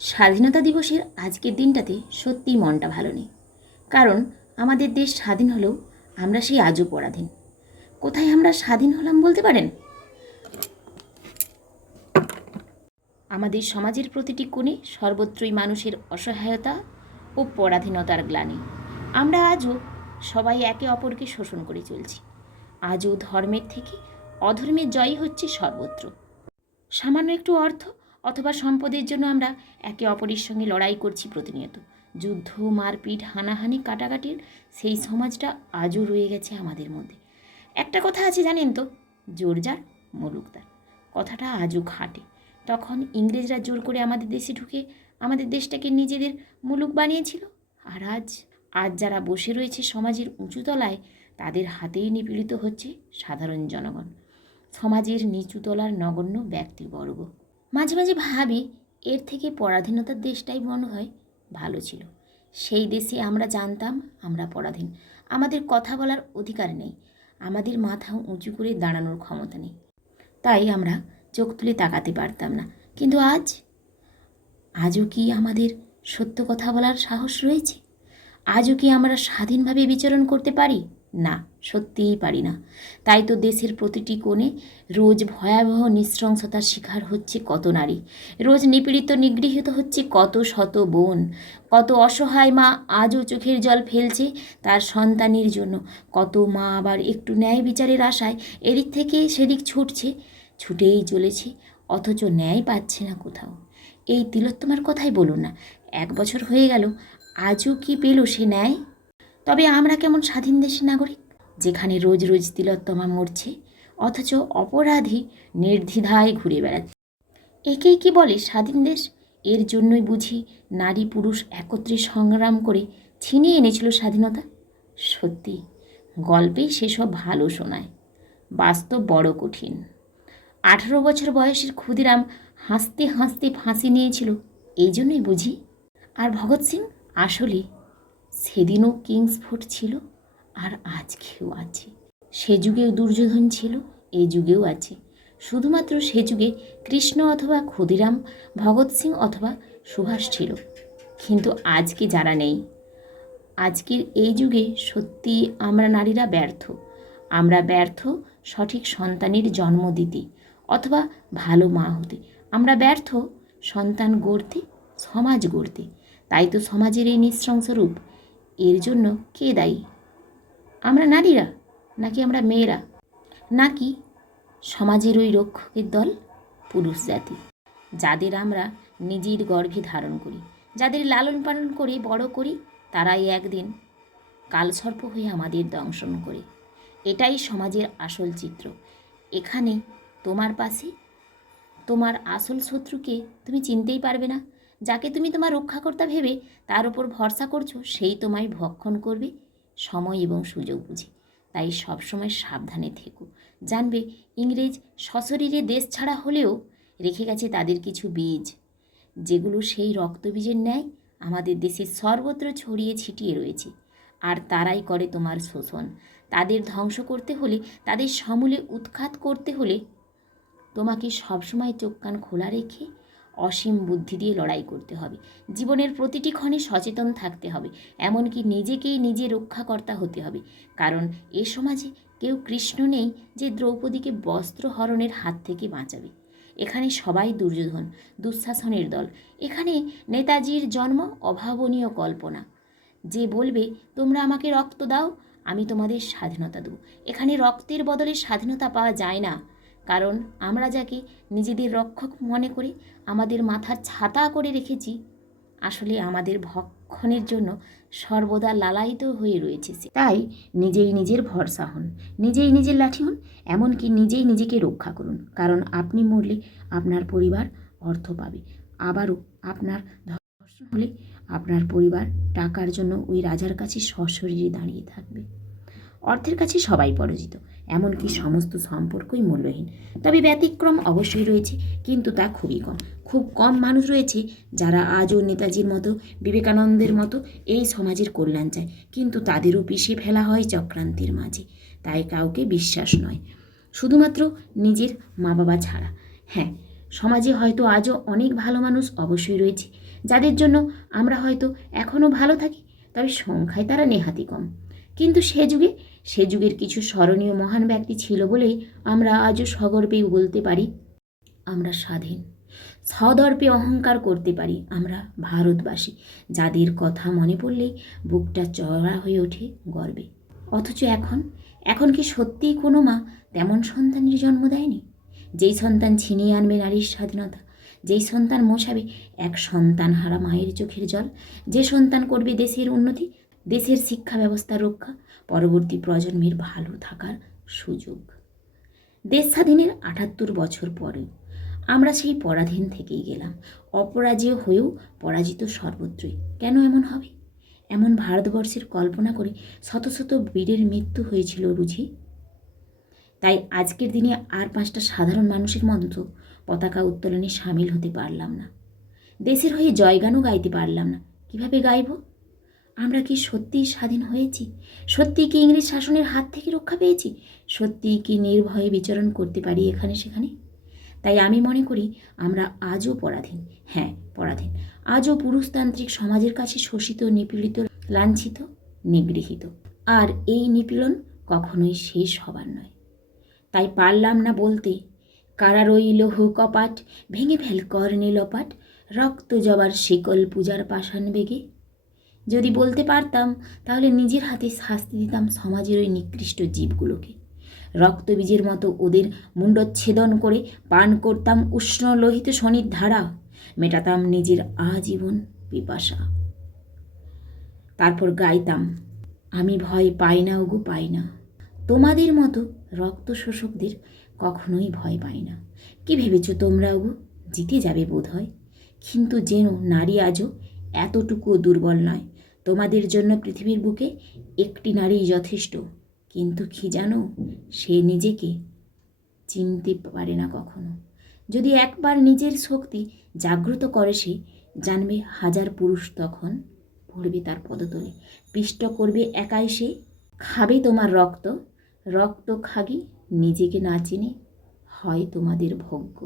স্বাধীনতা দিবসের আজকের দিনটাতে সত্যিই মনটা ভালো নেই। কারণ আমাদের দেশ স্বাধীন হলেও আমরা সেই আজও পরাধীন। কোথায় আমরা স্বাধীন হলাম বলতে পারেন? আমাদের সমাজের প্রতিটি কোণে সর্বত্রই মানুষের অসহায়তা ও পরাধীনতার গ্লানি। আমরা আজও সবাই একে অপরকে শোষণ করে চলছি। আজও ধর্মের থেকে অধর্মের জয়ই হচ্ছে সর্বত্র। সামান্য একটু অর্থ অথবা সম্পদের জন্য আমরা একে অপরের সঙ্গে লড়াই করছি প্রতিনিয়ত। যুদ্ধ, মারপিট, হানাহানি, কাটাকাটির সেই সমাজটা আজও রয়ে গেছে আমাদের মধ্যে। একটা কথা আছে জানেন তো, জোর যার মুলুক তার। কথাটা আজও খাটে। তখন ইংরেজরা জোর করে আমাদের দেশে ঢুকে আমাদের দেশটাকে নিজেদের মুলুক বানিয়েছিল। আর আজ যারা বসে রয়েছে সমাজের উঁচু তলায়, তাদের হাতেই নিপীড়িত হচ্ছে সাধারণ জনগণ, সমাজের নিচুতলার নগণ্য ব্যক্তিবর্গ। মাঝে মাঝে ভাবি, এর থেকে পরাধীনতার দেশটাই মনে হয় ভালো ছিল। সেই দেশে আমরা জানতাম আমরা পরাধীন, আমাদের কথা বলার অধিকার নেই, আমাদের মাথা উঁচু করে দাঁড়ানোর ক্ষমতা নেই, তাই আমরা চোখ তুলে তাকাতে পারতাম না। কিন্তু আজও কি আমাদের সত্য কথা বলার সাহস রয়েছে? আজও কি আমরা স্বাধীনভাবে বিচরণ করতে পারি? না, সত্যিই পারি না। তাই তো দেশের প্রতিটি কোণে রোজ ভয়াবহ নৃশংসতার শিকার হচ্ছে কত নারী, রোজ নিপীড়িত নিগৃহীত হচ্ছে কত শত বোন, কত অসহায় মা আজও চোখের জল ফেলছে তার সন্তানের জন্য। কত মা আবার একটু ন্যায় বিচারের আশায় এদিক থেকে সেদিক ছুটেই চলেছে, অথচ ন্যায় পাচ্ছে না কোথাও। এই তিলোত্তমার কথাই বলুন না, 1 বছর হয়ে গেল, আজও কি পেল সে ন্যায়? তবে আমরা কেমন স্বাধীন দেশের নাগরিক, যেখানে রোজ রোজ তিলোত্তমা মরছে অথচ অপরাধী নির্দ্বিধায় ঘুরে বেড়াচ্ছে? একেই কি বলে স্বাধীন দেশ? এর জন্যই বুঝি নারী পুরুষ একত্রে সংগ্রাম করে ছিনিয়ে এনেছিল স্বাধীনতা? সত্যি গল্পেই সেসব ভালো শোনায়, বাস্তব বড় কঠিন। 18 বছর বয়সের ক্ষুদিরাম হাসতে হাসতে ফাঁসি নিয়েছিল, এই জন্যই বুঝি। আর ভগৎ সিং আসলে সেদিনও কিংসফোর্ড ছিল, আর আজকেও আছে। সে যুগেও দুর্যোধন ছিল, এই যুগেও আছে। শুধুমাত্র সে যুগে কৃষ্ণ অথবা ক্ষুদিরাম, ভগৎ সিং অথবা সুভাষ ছিল। কিন্তু আজকে যারা নেই, আজকের এই যুগে সত্যি আমরা নারীরা ব্যর্থ। আমরা ব্যর্থ সঠিক সন্তানের জন্ম দিতে অথবা ভালো মা হতে। আমরা ব্যর্থ সন্তান গড়তে, সমাজ গড়তে। তাই তো সমাজের এই নৃশংস রূপ। এর জন্য কে দায়ী? আমরা নারীরা, নাকি আমরা মেয়েরা, নাকি সমাজের ওই রক্ষকের দল পুরুষ জাতি, যাদের আমরা নিজের গর্ভে ধারণ করি, যাদের লালন পালন করে বড় করি, তারাই একদিন কালসর্প হয়ে আমাদের দংশন করে। এটাই সমাজের আসল চিত্র। এখানে তোমার পাশে তোমার আসল শত্রুকে তুমি চিনতেই পারবে না। যাকে তুমি তোমার রক্ষাকর্তা ভেবে তার উপর ভরসা করছো, সেই তোমায় ভক্ষণ করবে সময় এবং সুযোগ বুঝে। তাই সবসময় সাবধানে থেকো। জানবে, ইংরেজ সশরীরে দেশ ছাড়া হলেও রেখে গেছে তাদের কিছু বীজ, যেগুলো সেই রক্তবীজের ন্যায় আমাদের দেশে সর্বত্র ছড়িয়ে ছিটিয়ে রয়েছে। আর তারাই করে তোমার শোষণ। তাদের ধ্বংস করতে হলে, তাদের সমূলে উৎখাত করতে হলে তোমাকে সবসময় চোখ কান খোলা রেখে অসীম বুদ্ধি দিয়ে লড়াই করতে হবে। জীবনের প্রতিটি ক্ষণে সচেতন থাকতে হবে, এমনকি নিজেকেই নিজে রক্ষাকর্তা হতে হবে। কারণ এ সমাজে কেউ কৃষ্ণ নেই যে দ্রৌপদীকে বস্ত্র হরণের হাত থেকে বাঁচাবে। এখানে সবাই দুর্যোধন, দুঃশাসনের দল। এখানে নেতাজির জন্ম অভাবনীয় কল্পনা, যে বলবে তোমরা আমাকে রক্ত দাও, আমি তোমাদের স্বাধীনতা দেব। এখানে রক্তের বদলে স্বাধীনতা পাওয়া যায় না। কারণ আমরা যাকে নিজেদের রক্ষক মনে করে আমাদের মাথার ছাতা করে রেখেছি, আসলে আমাদের ভক্ষণের জন্য সর্বদা লালায়িত হয়ে রয়েছে সে। তাই নিজেই নিজের ভরসা হন, নিজেই নিজের লাঠি হন, এমনকি নিজেই নিজেকে রক্ষা করুন। কারণ আপনি মরলে আপনার পরিবার অর্থ পাবে। আবারও আপনার ধর্ষণ হলে আপনার পরিবার টাকার জন্য ওই রাজার কাছে সশরীরে দাঁড়িয়ে থাকবে। অর্থের কাছে সবাই পরাজিত, এমনকি সমস্ত সম্পর্কই মূল্যহীন। তবে ব্যতিক্রম অবশ্যই রয়েছে, কিন্তু তা খুবই কম। খুব কম মানুষ রয়েছে যারা আজও নেতাজির মতো, বিবেকানন্দের মতো এই সমাজের কল্যাণ চায়, কিন্তু তাদেরও পিষে ফেলা হয় চক্রান্তের মাঝে। তাই কাউকে বিশ্বাস নয়, শুধুমাত্র নিজের মা বাবা ছাড়া। হ্যাঁ, সমাজে হয়তো আজও অনেক ভালো মানুষ অবশ্যই রয়েছে, যাদের জন্য আমরা হয়তো এখনও ভালো থাকি, তবে সংখ্যায় তারা নেহাতি কম। কিন্তু সে যুগের কিছু স্মরণীয় মহান ব্যক্তি ছিল বলেই আমরা আজও সগর্বে বলতে পারি আমরা স্বাধীন। সদর্পে অহংকার করতে পারি আমরা ভারতবাসী, যাদের কথা মনে পড়লেই বুকটা চড়া হয়ে ওঠে গর্বে। অথচ এখন কি সত্যিই কোনো মা তেমন সন্তানের জন্ম দেয়নি? যেই সন্তান ছিনিয়ে আনবে নারীর স্বাধীনতা, যেই সন্তান মোছাবে এক সন্তান হারা মায়ের চোখের জল, যে সন্তান করবে দেশের উন্নতি, দেশের শিক্ষা ব্যবস্থার রক্ষা, পরবর্তী প্রজন্মের ভালো থাকার সুযোগ। দেশ স্বাধীনের ৭৮ বছর পরেও আমরা সেই পরাধীন থেকেই গেলাম, অপরাজেয় হয়েও পরাজিত সর্বত্রই। কেন এমন হবে? এমন ভারতবর্ষের কল্পনা করে শত শত বীরের মৃত্যু হয়েছিল বুঝি? তাই আজকের দিনে আর ৫টা সাধারণ মানুষের মতো পতাকা উত্তোলনে সামিল হতে পারলাম না, দেশের হয়ে জয়গানও গাইতে পারলাম না। কিভাবে গাইব? আমরা কি সত্যিই স্বাধীন হয়েছি? সত্যিই কি ইংরেজ শাসনের হাত থেকে রক্ষা পেয়েছি? সত্যিই কি নির্ভয়ে বিচরণ করতে পারি এখানে সেখানে? তাই আমি মনে করি আমরা আজও পরাধীন। হ্যাঁ, পরাধীন। আজও পুরুষতান্ত্রিক সমাজের কাছে শোষিত, নিপীড়িত, লাঞ্ছিত, নিগৃহীত। আর এই নিপীড়ন কখনোই শেষ হবার নয়। তাই পারলাম না বলতে, কারা রইল হু কপাট, ভেঙে ফেল কর্ণে লপাট, রক্ত জবার শিকল পূজার পাষাণ বেগে। যদি বলতে পারতাম তাহলে নিজের হাতে শাস্তি দিতাম সমাজের ওই নিকৃষ্ট জীবগুলোকে। রক্তবীজের মতো ওদের মুণ্ডচ্ছেদন করে পান করতাম উষ্ণ লোহিত শনির ধারা, মেটাতাম নিজের আজীবন পিপাসা। তারপর গাইতাম, আমি ভয় পাই না ওগো পাই না, তোমাদের মতো রক্ত শোষকদের কখনোই ভয় পাই না। কি ভেবেছ তোমরা ওগো জিতে যাবে বোধ হয়? কিন্তু যেন নারী আজও এতটুকুও দুর্বল নয়। তোমাদের জন্য পৃথিবীর বুকে একটি নারী যথেষ্ট। কিন্তু কি জানো, সে নিজেকে চিনতে পারে না কখনো। যদি একবার নিজের শক্তি জাগ্রত করে সে, জানবে হাজার পুরুষ তখন পড়বে তার পদতলে, পিষ্ট করবে একাই সে। খাবে তোমার রক্ত, রক্ত খাগি নিজেকে না চিনে, হয় তোমাদের ভোগ্য।